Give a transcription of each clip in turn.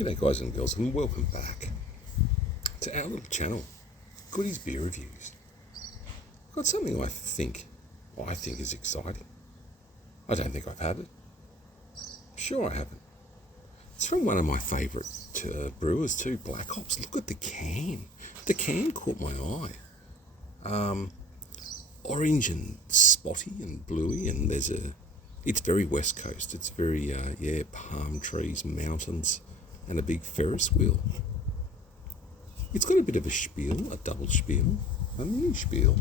G'day guys and girls, and welcome back to our little channel, Goodies Beer Reviews. I've got something I think is exciting. I don't think I've had it. Sure I haven't. It's from one of my favourite brewers too, Black Ops. Look at the can. The can caught my eye. Orange and spotty and bluey, and it's very West Coast. It's very, palm trees, mountains, and a big Ferris wheel. It's got a bit of a spiel, a double spiel, a mini spiel.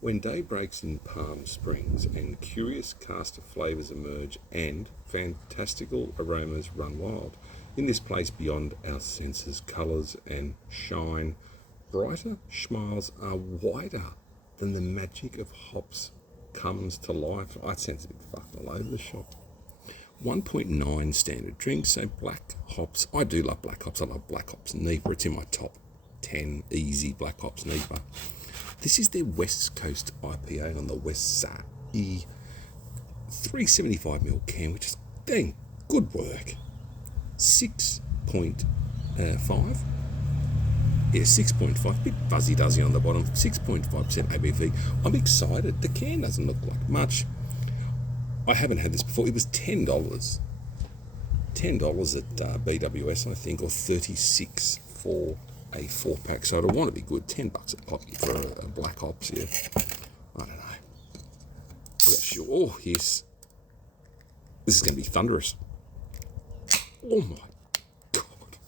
When day breaks in Palm Springs and curious cast of flavours emerge and fantastical aromas run wild, in this place beyond our senses, colours and shine, brighter smiles are wider than the magic of hops comes to life. I sense a bit fucked all over the shop. 1.9 standard drink, so black hops. I do love black hops. I love black hops NEPA. It's in my top 10 easy black hops NEPA. This is their West Coast IPA on the West Side. 375ml can, which is dang good work. 6.5. Yeah, 6.5. Bit fuzzy-duzzy on the bottom. 6.5% ABV. I'm excited. The can doesn't look like much. I haven't had this before. It was $10. $10 at BWS, I think, or $36 for a 4-pack. So it'll want to be good. $10 a pop for a Black Ops, yeah. I don't know. I'm not sure. Oh, yes. This is going to be thunderous. Oh, my God.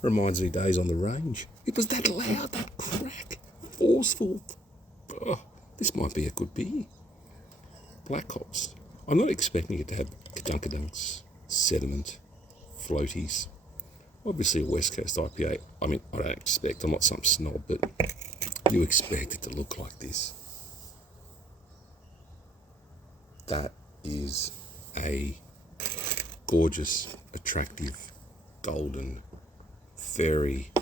Reminds me of days on the range. It was that loud, that crack. Forceful. Oh, this might be a good beer. Black hops. I'm not expecting it to have kadunks, sediment, floaties. Obviously a West Coast IPA. I mean, I don't expect, I'm not some snob, but you expect it to look like this. That is a gorgeous, attractive, golden, very,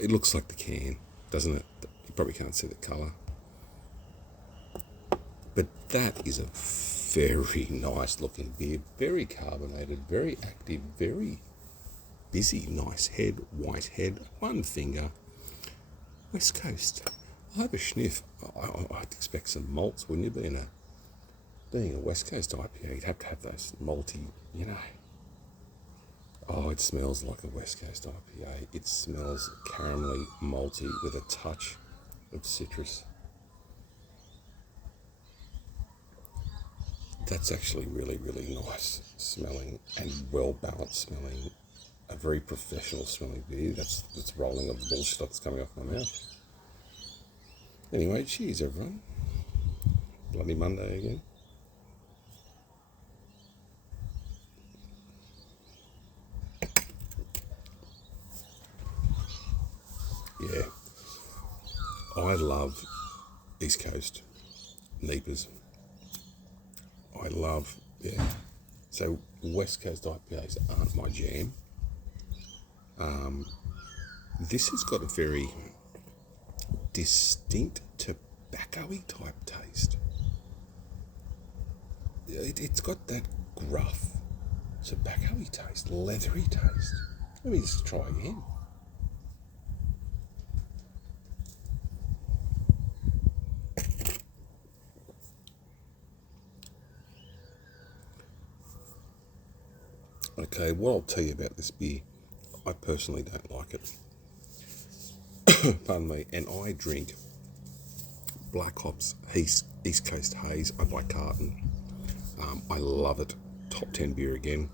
it looks like the can, doesn't it? You probably can't see the colour. But that is a very nice looking beer, very carbonated, very active, very busy, nice head, white head, one finger, West Coast. I have a sniff. I'd expect some malts, wouldn't you? Being a West Coast IPA, you'd have to have those malty, Oh, it smells like a West Coast IPA. It smells caramelly, malty with a touch of citrus. That's actually really, really nice smelling and well-balanced smelling. A very professional smelling beer. That's rolling of the bullshit that's coming off my mouth. Anyway, cheers everyone. Bloody Monday again. Yeah. I love East Coast NEPAs. I love, So West Coast IPAs aren't my jam. This has got a very distinct tobacco-y type taste. It's got that gruff tobacco-y taste, leathery taste. Let me just try again. Okay, what I'll tell you about this beer, I personally don't like it. Pardon me. And I drink Black Hops East Coast Haze by carton. I love it. Top 10 beer again.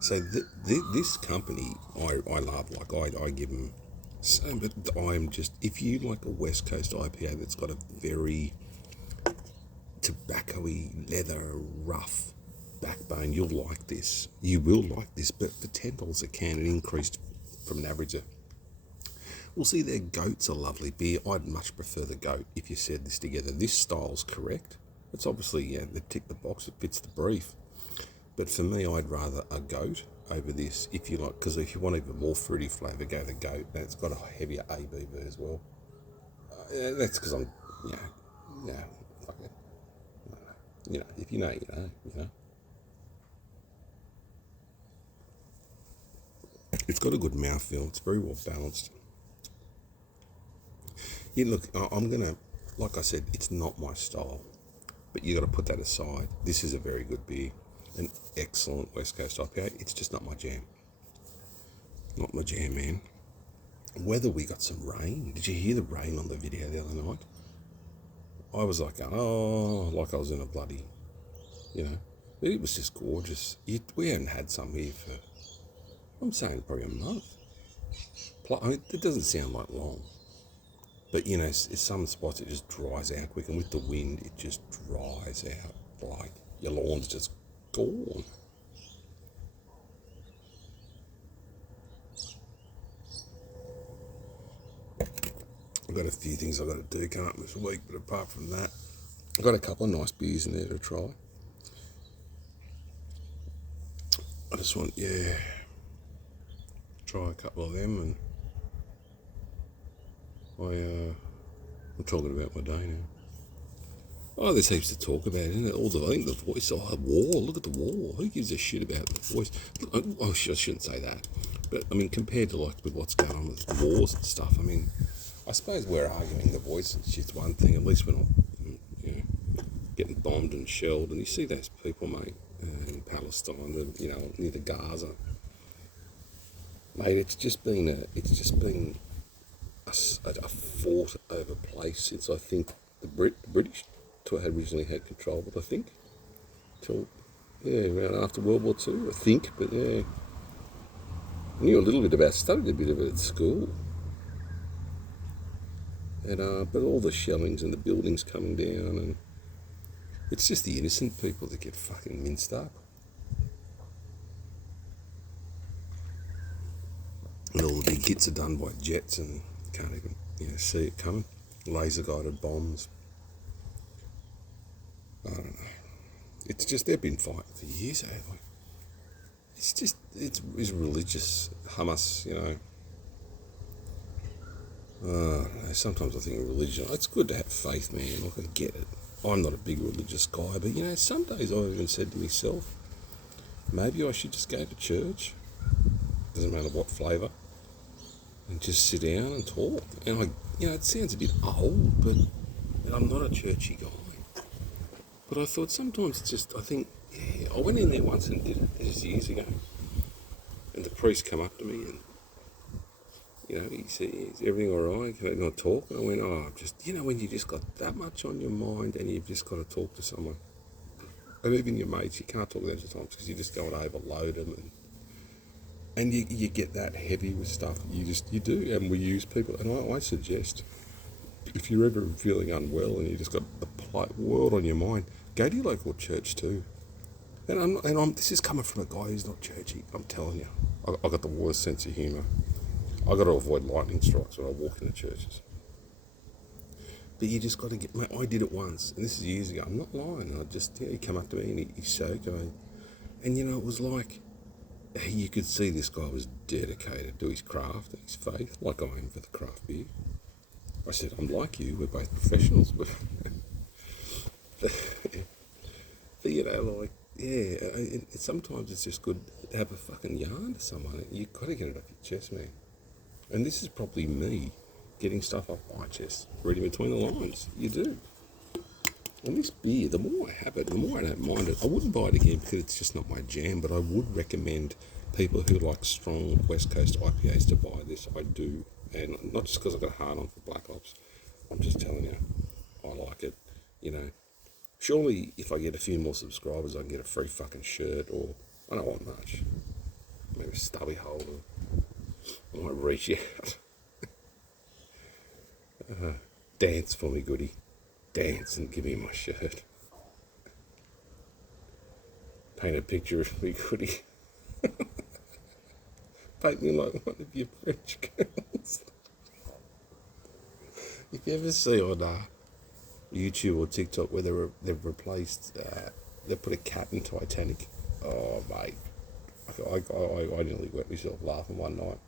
So this company, I love. Like I give them. So, but I'm just, if you like a West Coast IPA that's got a very tobacco-y, leather, rough backbone, you'll like this. You will like this, but for $10 a can, it increased from an average of. Well, see, their goat's a lovely beer. I'd much prefer the goat if you said this together. This style's correct. It's obviously, they tick the box, it fits the brief. But for me, I'd rather a goat over this, if you like, because if you want even more fruity flavour, go the goat. And it's got a heavier ABV as well. That's because I'm, fuck it. If you know, you know. It's got a good mouthfeel. It's very well balanced. Yeah, look, I'm gonna, like I said, it's not my style, but you got to put that aside. This is a very good beer, an excellent West Coast IPA. It's just not my jam. Not my jam, man. Weather, we got some rain. Did you hear the rain on the video the other night? I was like, oh, like I was in a bloody, but it was just gorgeous. We haven't had some here for, I'm saying probably a month. I mean, it doesn't sound like long, but some spots it just dries out quick, and with the wind, it just dries out like your lawn's just gone. I've got a few things I've got to do coming up this week, but apart from that, I've got a couple of nice beers in there to try. I just want, try a couple of them, and I'm talking about my day now. Oh, there's heaps to talk about, isn't it? I think the voice, war, look at the war. Who gives a shit about the voice? I shouldn't say that. But, I mean, compared to, with what's going on with the wars and stuff, I mean, I suppose we're arguing the voice and shit's one thing. At least we're not, getting bombed and shelled. And you see those people, mate, in Palestine, near the Gaza. Mate, it's just been a fought over place since I think the British had originally had control, but I think till around after World War II, I think. But I knew a little bit about, studied a bit of it at school. And but all the shellings and the buildings coming down, and it's just the innocent people that get fucking minced up. And all the big hits are done by jets, and you can't even see it coming. Laser guided bombs. I don't know. It's just they've been fighting for years. It's religious Hamas. I don't know. Sometimes I think of religion. It's good to have faith, man. Like, I get it. I'm not a big religious guy, but some days I've even said to myself, maybe I should just go to church. Doesn't matter what flavour. And just sit down and talk. And it sounds a bit old, but I'm not a churchy guy. But I thought sometimes I went in there once and did it. This is years ago. And the priest come up to me and, he said, is everything all right? Can I not talk? And I went, just, when you just got that much on your mind and you've just got to talk to someone. And even your mates, you can't talk to them sometimes because you just go and overload them. And you get that heavy with stuff. You do. And we use people. And I suggest, if you're ever feeling unwell and you just got the world on your mind, go to your local church too. And this is coming from a guy who's not churchy. I'm telling you, I got the worst sense of humour. I got to avoid lightning strikes when I walk into churches. But you just got to get. Mate, I did it once, and this is years ago. I'm not lying. He come up to me and he's so going, and it was like you could see this guy was dedicated to his craft and his faith, like I am for the craft beer. I said, I'm like you. We're both professionals, but. Sometimes it's just good to have a fucking yarn to someone. You've got to get it off your chest, man. And this is probably me getting stuff off my chest, reading between the lines. You do. And this beer, the more I have it, the more I don't mind it. I wouldn't buy it again because it's just not my jam, but I would recommend people who like strong West Coast IPAs to buy this. I do. And not just because I've got a hard on for Black Ops. I'm just telling you, I like it. Surely if I get a few more subscribers, I can get a free fucking shirt, or I don't want much. Maybe a stubby holder. I might reach out. Dance for me, goodie. Dance and give me my shirt. Paint a picture of me, goodie. Paint me like one of your French girls. If you ever see on YouTube or TikTok where they've replaced, they put a cat in Titanic. Oh, mate. I nearly wet myself laughing one night.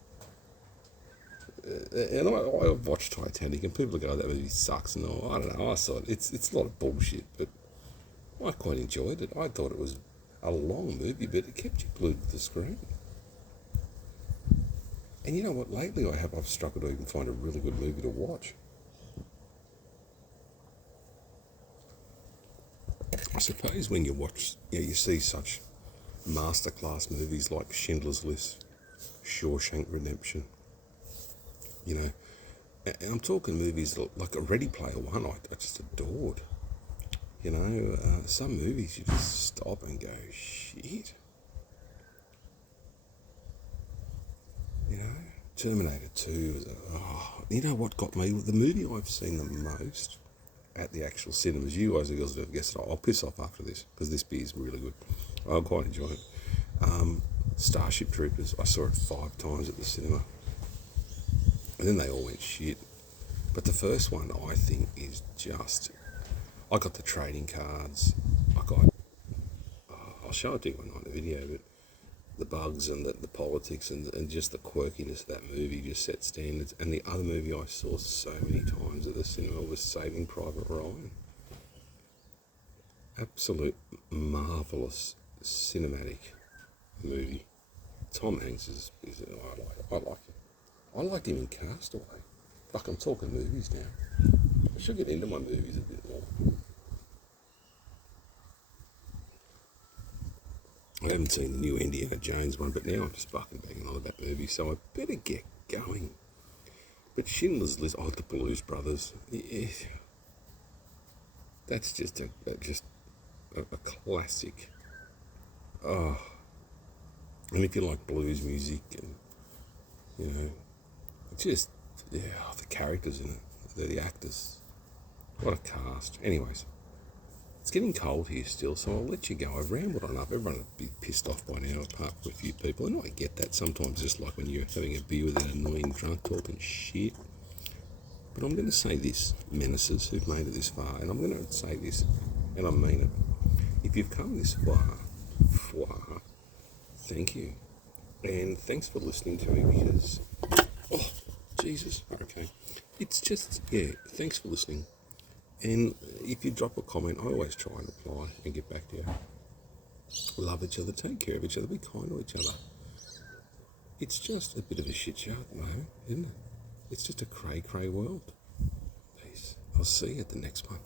And I watched Titanic, and people go, that movie sucks, and I don't know, I saw it. It's a lot of bullshit, but I quite enjoyed it. I thought it was a long movie, but it kept you glued to the screen. And you know what? Lately I've struggled to even find a really good movie to watch. I suppose when you watch, you see such masterclass movies like Schindler's List, Shawshank Redemption, you know, and I'm talking movies like a Ready Player One, I just adored. You know, some movies you just stop and go, shit. You know, Terminator 2, you know what got me? The movie I've seen the most at the actual cinemas, you guys are girls don't guess it, I'll piss off after this, because this beer's really good. I quite enjoy it. Starship Troopers, I saw it 5 times at the cinema. And then they all went shit. But the first one, I think, is just... I got the trading cards. I'll show it to you one night in the video, but the bugs and the politics and just the quirkiness of that movie just set standards. And the other movie I saw so many times at the cinema was Saving Private Ryan. Absolute marvellous cinematic movie. Tom Hanks I like him. I liked him in Castaway. Like, I'm talking movies now. I should get into my movies a bit more. I haven't seen the new Indiana Jones one, but now I'm just fucking banging on about movies, so I better get going. But Schindler's List, the Blues Brothers, yeah, that's just a classic. Oh, and if you like blues music and, you know, just, the characters in it, the actors, what a cast. Anyways, it's getting cold here still, so I'll let you go. I've rambled on up. Everyone will be pissed off by now, apart from a few people. And I get that sometimes, just like when you're having a beer with an annoying drunk talking shit. But I'm going to say this, menaces who've made it this far, and I'm going to say this, and I mean it. If you've come this far, thank you. And thanks for listening to me, because... Oh, Jesus. Okay. It's just, thanks for listening. And if you drop a comment, I always try and reply and get back to you. Love each other, take care of each other, be kind to each other. It's just a bit of a shit show at the moment, isn't it? It's just a cray world. Peace. I'll see you at the next one.